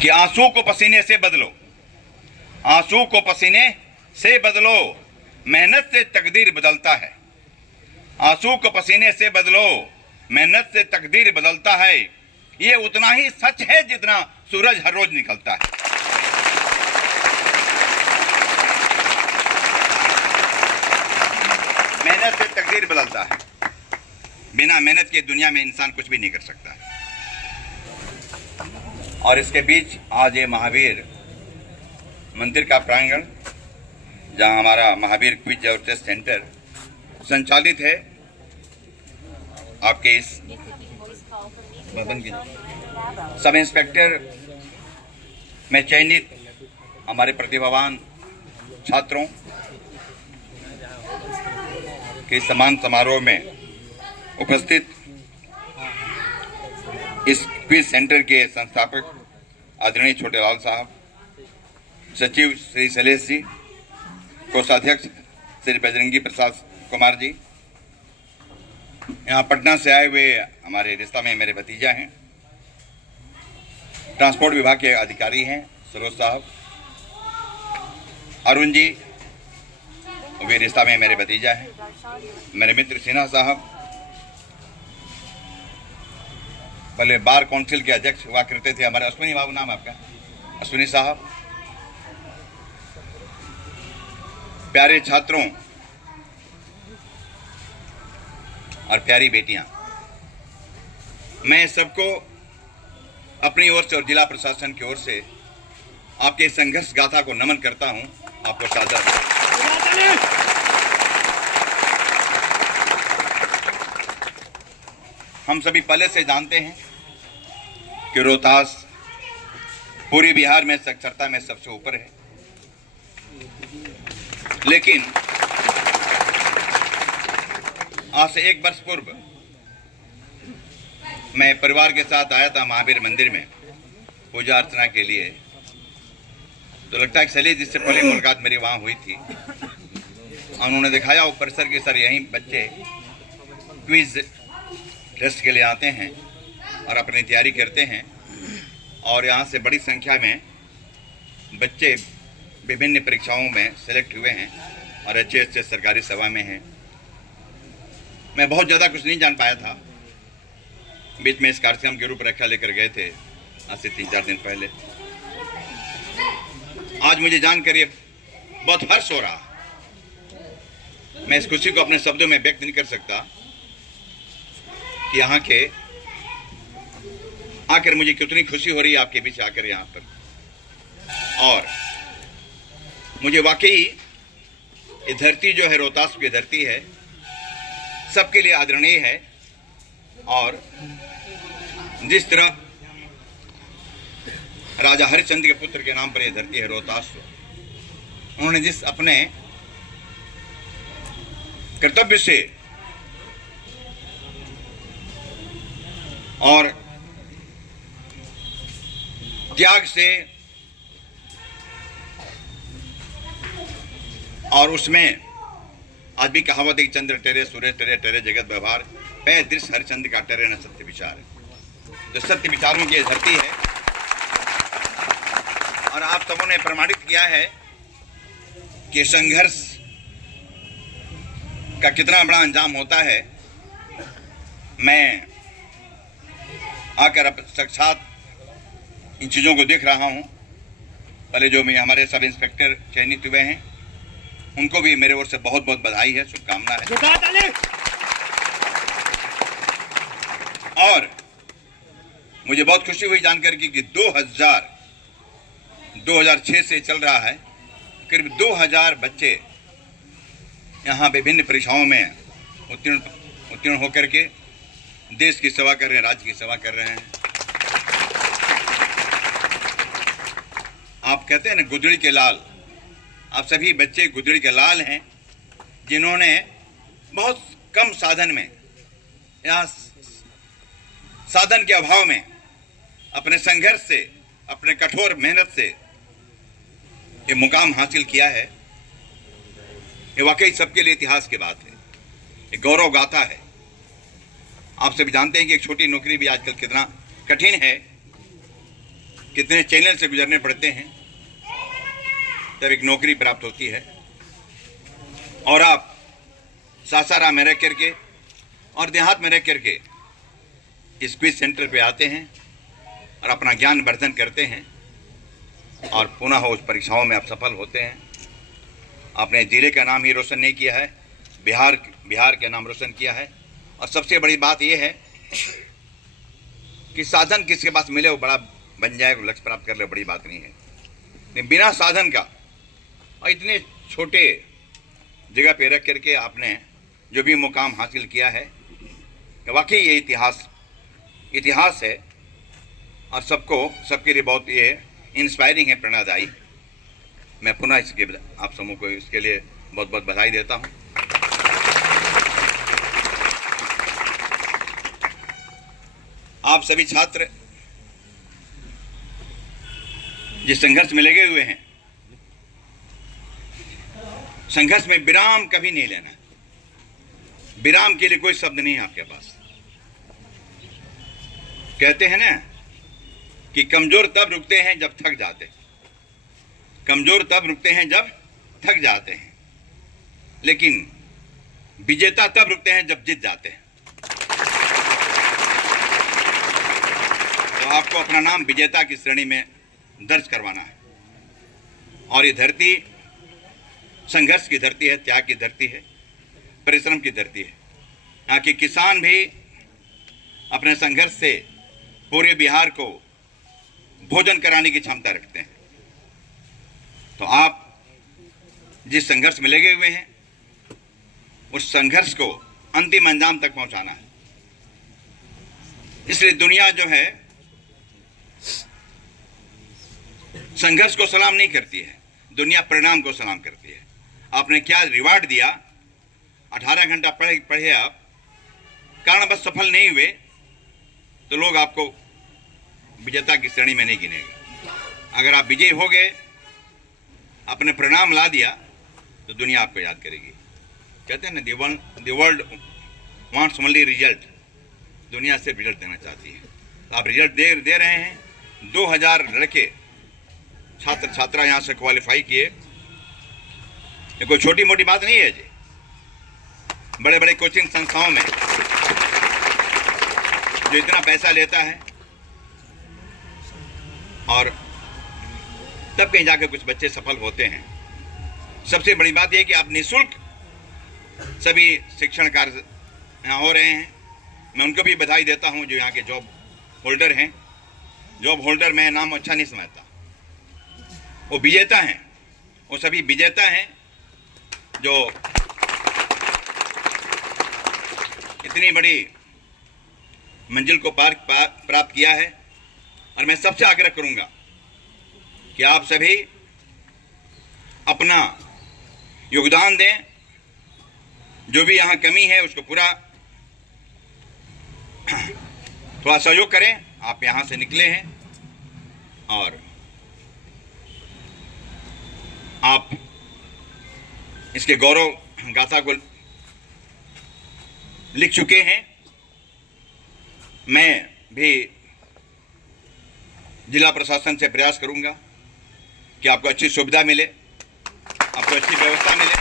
कि आंसू को पसीने से बदलो, आंसू को पसीने से बदलो, मेहनत से तकदीर बदलता है। आंसू को पसीने से बदलो, मेहनत से तकदीर बदलता है। ये उतना ही सच है जितना सूरज हर रोज निकलता है। मेहनत से तकदीर बदलता है। बिना मेहनत के दुनिया में इंसान कुछ भी नहीं कर सकता है। और इसके बीच आज ये महावीर मंदिर का प्रांगण, जहां हमारा महावीर क्विज और टेस्ट सेंटर संचालित है, आपके इस सब इंस्पेक्टर में चयनित हमारे प्रतिभावान छात्रों के सम्मान समारोह में उपस्थित इस क्विज सेंटर के संस्थापक आदरणीय छोटेलाल साहब, सचिव श्री शैलेश जी, कोषाध्यक्ष श्री बजरंगी प्रसाद कुमार जी, यहाँ पटना से आए हुए हमारे रिश्ता में मेरे भतीजा हैं, ट्रांसपोर्ट विभाग के अधिकारी हैं सरोज साहब, अरुण जी वे रिश्ता में मेरे भतीजा हैं, मेरे मित्र सिन्हा साहब, पहले बार काउंसिल के अध्यक्ष हुआ करते थे हमारे अश्विनी बाबू, नाम आपका अश्विनी साहब, प्यारे छात्रों और प्यारी बेटियां, मैं सबको अपनी ओर से और जिला प्रशासन की ओर से आपके संघर्ष गाथा को नमन करता हूं। आपको सादर। हम सभी पहले से जानते हैं कि रोहतास पूरी बिहार में साक्षरता में सबसे ऊपर है, लेकिन आज से 1 वर्ष पूर्व मैं परिवार के साथ आया था महावीर मंदिर में पूजा अर्चना के लिए। तो लगता है कि शैलेश जिससे पहले मुलाकात मेरी वहाँ हुई थी, उन्होंने दिखाया वो परिसर के सर यहीं बच्चे क्विज टेस्ट के लिए आते हैं और अपनी तैयारी करते हैं, और यहाँ से बड़ी संख्या में बच्चे विभिन्न परीक्षाओं में सेलेक्ट हुए हैं और अच्छे सरकारी सेवा में हैं। मैं बहुत ज़्यादा कुछ नहीं जान पाया था, बीच में इस कार्यक्रम की रूपरेखा लेकर गए थे आज से 3-4 दिन पहले। आज मुझे जानकर ये बहुत हर्ष हो रहा, मैं इस खुशी को अपने शब्दों में व्यक्त नहीं कर सकता कि यहाँ के आकर मुझे कितनी खुशी हो रही है आपके बीच आकर यहाँ पर। और मुझे वाकई ये धरती जो है रोहतास की धरती है, सबके लिए आदरणीय है। और जिस तरह राजा हरिश्चंद्र के पुत्र के नाम पर यह धरती है रोहतास, उन्होंने जिस अपने कर्तव्य से और त्याग से और उसमें आज भी कहावत है, चंद्र टेरे सूर्य टेरे टेरे जगत व्यवहार, पै दृश्य हरिश्चंद्र का टेरे न सत्य विचार है। जो सत्य विचारों की धरती है, और आप सबों ने प्रमाणित किया है कि संघर्ष का कितना बड़ा अंजाम होता है। मैं आकर अब साक्षात इन चीज़ों को देख रहा हूं। पहले जो मैं हमारे सब इंस्पेक्टर चयनित हुए हैं, उनको भी मेरे ओर से बहुत बहुत बधाई है, शुभकामना है। और मुझे बहुत खुशी हुई जानकर कि 2006 से चल रहा है, करीब 2000 बच्चे यहाँ विभिन्न परीक्षाओं में उत्तीर्ण होकर के देश की सेवा कर रहे हैं, राज्य की सेवा कर रहे हैं। आप कहते हैं ना गुदड़ी के लाल, आप सभी बच्चे गुदड़ी के लाल हैं, जिन्होंने बहुत कम साधन में, यहाँ साधन के अभाव में अपने संघर्ष से, अपने कठोर मेहनत से ये मुकाम हासिल किया है। ये वाकई सबके लिए इतिहास की बात है, ये गौरव गाथा है। आप सभी जानते हैं कि एक छोटी नौकरी भी आजकल कितना कठिन है, कितने चैनल से गुजरने पड़ते हैं तब एक नौकरी प्राप्त होती है, और आप सासाराम में रह करके और देहात में रह करके इस क्विज सेंटर पे आते हैं और अपना ज्ञान वर्धन करते हैं और पुनः उस परीक्षाओं में आप सफल होते हैं। आपने जिले का नाम ही रोशन नहीं किया है, बिहार का नाम रोशन किया है। और सबसे बड़ी बात यह है कि साधन किसके पास मिले वो बड़ा बन जाए, लक्ष्य प्राप्त कर ले, बड़ी बात नहीं है। लेकिन बिना साधन का और इतने छोटे जगह पे रख करके आपने जो भी मुकाम हासिल किया है, वाकई ये इतिहास है और सबके लिए बहुत ये इंस्पायरिंग है, प्रेरणादायी। मैं पुनः इसके आप समूह को इसके लिए बहुत बहुत बधाई देता हूँ। आप सभी छात्र जिस संघर्ष में लगे हुए हैं, संघर्ष में विराम कभी नहीं लेना। विराम के लिए कोई शब्द नहीं है आपके पास। कहते हैं ना कि कमजोर तब रुकते हैं जब थक जाते हैं, कमजोर तब रुकते हैं जब थक जाते हैं, लेकिन विजेता तब रुकते हैं जब जीत जाते हैं। तो आपको अपना नाम विजेता की श्रेणी में दर्ज करवाना है। और ये धरती संघर्ष की धरती है, त्याग की धरती है, परिश्रम की धरती है। यहाँ के किसान भी अपने संघर्ष से पूरे बिहार को भोजन कराने की क्षमता रखते हैं। तो आप जिस संघर्ष में लगे हुए हैं, उस संघर्ष को अंतिम अंजाम तक पहुंचाना है। इसलिए दुनिया जो है संघर्ष को सलाम नहीं करती है, दुनिया परिणाम को सलाम करती है। आपने क्या रिवार्ड दिया, 18 घंटा पढ़े आप, कारणवश सफल नहीं हुए, तो लोग आपको विजेता की श्रेणी में नहीं गिनेगा। अगर आप विजयी हो गए, अपने परिणाम ला दिया, तो दुनिया आपको याद करेगी। कहते हैं ना, the world wants only result. दुनिया से रिजल्ट देना चाहती है। तो आप रिजल्ट दे रहे हैं। 2000 लड़के छात्र छात्रा यहाँ से क्वालिफाई किए। ये कोई छोटी मोटी बात नहीं है जी। बड़े बड़े कोचिंग संस्थाओं में जो इतना पैसा लेता है और तब कहीं जाकर कुछ बच्चे सफल होते हैं। सबसे बड़ी बात यह कि आप निःशुल्क सभी शिक्षण कार्य यहाँ हो रहे हैं। मैं उनको भी बधाई देता हूँ जो यहाँ के जॉब होल्डर हैं। जॉब होल्डर मैं नाम अच्छा नहीं समझता, वो विजेता हैं। वो सभी विजेता हैं जो इतनी बड़ी मंजिल को प्राप्त किया है। और मैं सबसे आग्रह करूंगा कि आप सभी अपना योगदान दें। जो भी यहाँ कमी है उसको पूरा थोड़ा सहयोग करें। आप यहाँ से निकले हैं और आप इसके गौरव गाथा को लिख चुके हैं। मैं भी जिला प्रशासन से प्रयास करूंगा कि आपको अच्छी सुविधा मिले, आपको अच्छी व्यवस्था मिले,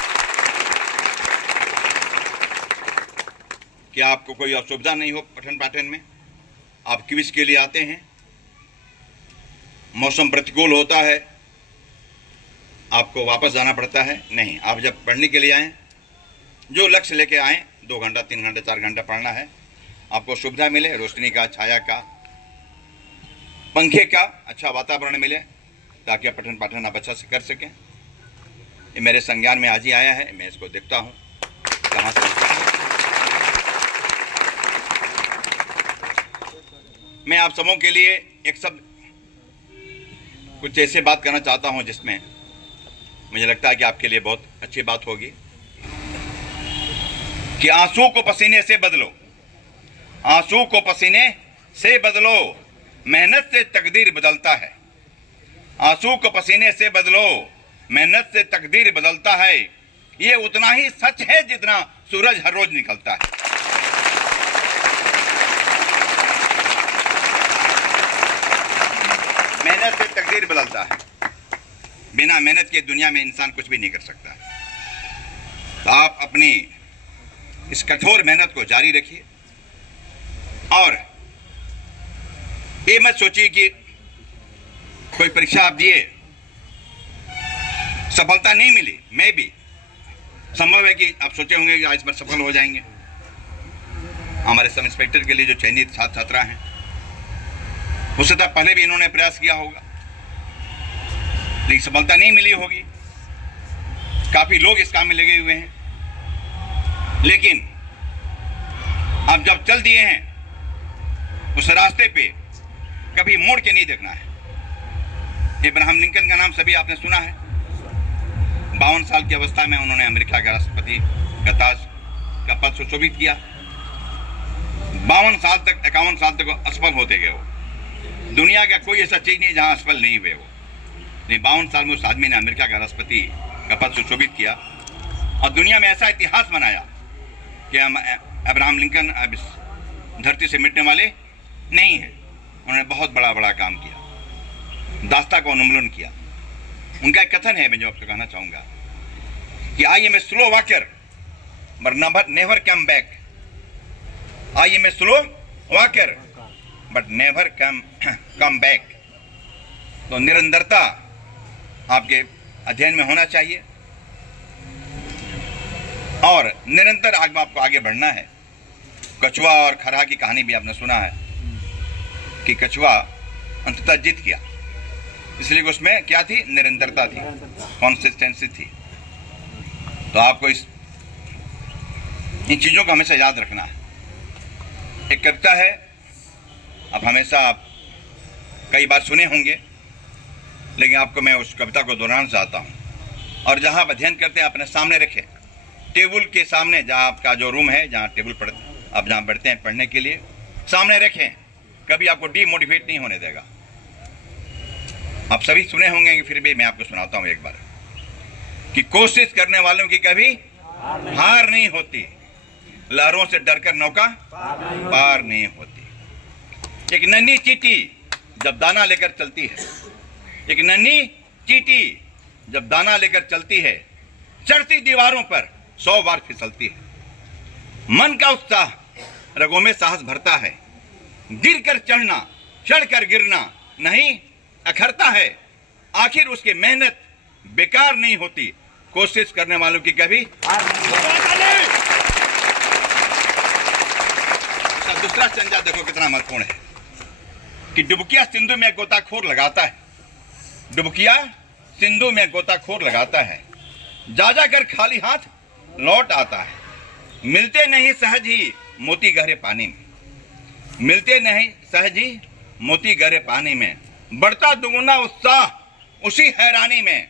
कि आपको कोई असुविधा नहीं हो पठन पाठन में। आप क्विज के लिए आते हैं, मौसम प्रतिकूल होता है, आपको वापस जाना पड़ता है। नहीं, आप जब पढ़ने के लिए आएँ, जो लक्ष्य लेके आएँ, 2 घंटा 3 घंटा 4 घंटा पढ़ना है, आपको सुविधा मिले, रोशनी का, छाया का, पंखे का अच्छा वातावरण मिले, ताकि आप पठन पाठन आप अच्छा से कर सकें। ये मेरे संज्ञान में आज ही आया है। मैं इसको देखता हूँ कहाँ से। मैं आप सबों के लिए एक शब्द कुछ ऐसे बात करना चाहता हूँ जिसमें मुझे लगता है कि आपके लिए बहुत अच्छी बात होगी। कि आंसू को पसीने से बदलो, आंसू को पसीने से बदलो, मेहनत से तकदीर बदलता है। आंसू को पसीने से बदलो, मेहनत से तकदीर बदलता है। ये उतना ही सच है जितना सूरज हर रोज निकलता है। मेहनत से तकदीर बदलता है। बिना मेहनत के दुनिया में इंसान कुछ भी नहीं कर सकता। तो आप अपनी इस कठोर मेहनत को जारी रखिए और ये मत सोचिए कि कोई परीक्षा आप दिए, सफलता नहीं मिली, मैं भी संभव है कि आप सोचे होंगे कि आज पर सफल हो जाएंगे। हमारे सब इंस्पेक्टर के लिए जो चयनित छात्र छात्रा हैं, उससे तक पहले भी इन्होंने प्रयास किया होगा, लेकिन सफलता नहीं मिली होगी। काफी लोग इस काम में लगे हुए हैं, लेकिन अब जब चल दिए हैं उस रास्ते पे कभी मोड़ के नहीं देखना है। अब्राहम लिंकन का नाम सभी आपने सुना है। 52 साल की अवस्था में उन्होंने अमेरिका के राष्ट्रपति का ताज का पद सुशोभित किया। 52 साल तक 51 साल तक वो असफल होते गए। वो दुनिया का कोई ऐसा चीज नहीं जहां असफल नहीं हुए। वो नहीं, 52 साल में उस आदमी ने अमेरिका का राष्ट्रपति का पद सुशोभित किया और दुनिया में ऐसा इतिहास बनाया कि हम अब्राहम लिंकन अब इस धरती से मिटने वाले नहीं हैं। उन्होंने बहुत बड़ा बड़ा काम किया, दास्ता का उन्मूलन किया। उनका एक कथन है, मैं जो आपसे कहना चाहूंगा कि I am a slow walker but never come back. I am a slow walker but never come back. तो निरंतरता आपके अध्ययन में होना चाहिए और निरंतर आपको आगे बढ़ना है। कछुआ और खरहा की कहानी भी आपने सुना है कि कछुआ अंततः जीत गया, इसलिए उसमें क्या थी? निरंतरता थी, कंसिस्टेंसी थी। तो आपको इन चीजों को हमेशा याद रखना है। एक कविता है, आप हमेशा आप कई बार सुने होंगे, लेकिन आपको मैं उस कविता को दोहराना चाहता हूं। और जहां आप अध्ययन करते हैं अपने सामने रखें, टेबल के सामने, जहां आपका जो रूम है, जहां टेबल आप जहां बैठते हैं पढ़ने के लिए, सामने रखें। कभी आपको डीमोटिवेट नहीं होने देगा। आप सभी सुने होंगे कि फिर भी मैं आपको सुनाता हूं एक बार कि कोशिश करने वालों की कभी हार नहीं होती, लहरों से डरकर नौका पार नहीं होती। एक नन्ही चींटी जब दाना लेकर चलती है, एक नन्ही चींटी जब दाना लेकर चलती है, चढ़ती दीवारों पर 100 बार फिसलती है। मन का उत्साह रगों में साहस भरता है, गिर कर चढ़ना, चढ़ कर गिरना नहीं अखरता है। आखिर उसकी मेहनत बेकार नहीं होती, कोशिश करने वालों की कभी। दूसरा संज्ञा देखो कितना महत्वपूर्ण है कि डुबकिया सिंधु में गोताखोर लगाता है, डुबकिया सिंधु में गोताखोर लगाता है, जा जाकर खाली हाथ लौट आता है। मिलते नहीं सहज ही मोती गहरे पानी में, मिलते नहीं सहज ही मोती गहरे पानी में, बढ़ता दुगुना उत्साह उसी हैरानी में,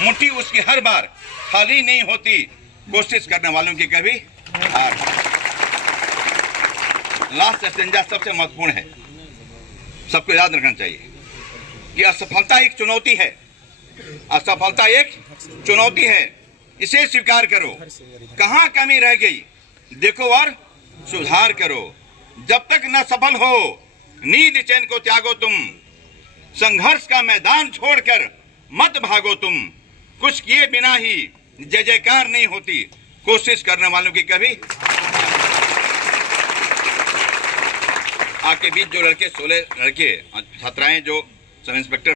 मुट्ठी उसकी हर बार खाली नहीं होती, कोशिश करने वालों की कभी हार। लास्ट संज्ञा सबसे महत्वपूर्ण है, सबको याद रखना चाहिए कि असफलता एक चुनौती है, असफलता एक चुनौती है, इसे स्वीकार करो। कहां कमी रह गई देखो और सुधार करो। जब तक न सफल हो नींद चैन को त्यागो तुम, संघर्ष का मैदान छोड़कर मत भागो तुम। कुछ किए बिना ही जय जयकार नहीं होती, कोशिश करने वालों की कभी। आपके बीच जो लड़के 16 लड़के छात्राएं जो सब इंस्पेक्टर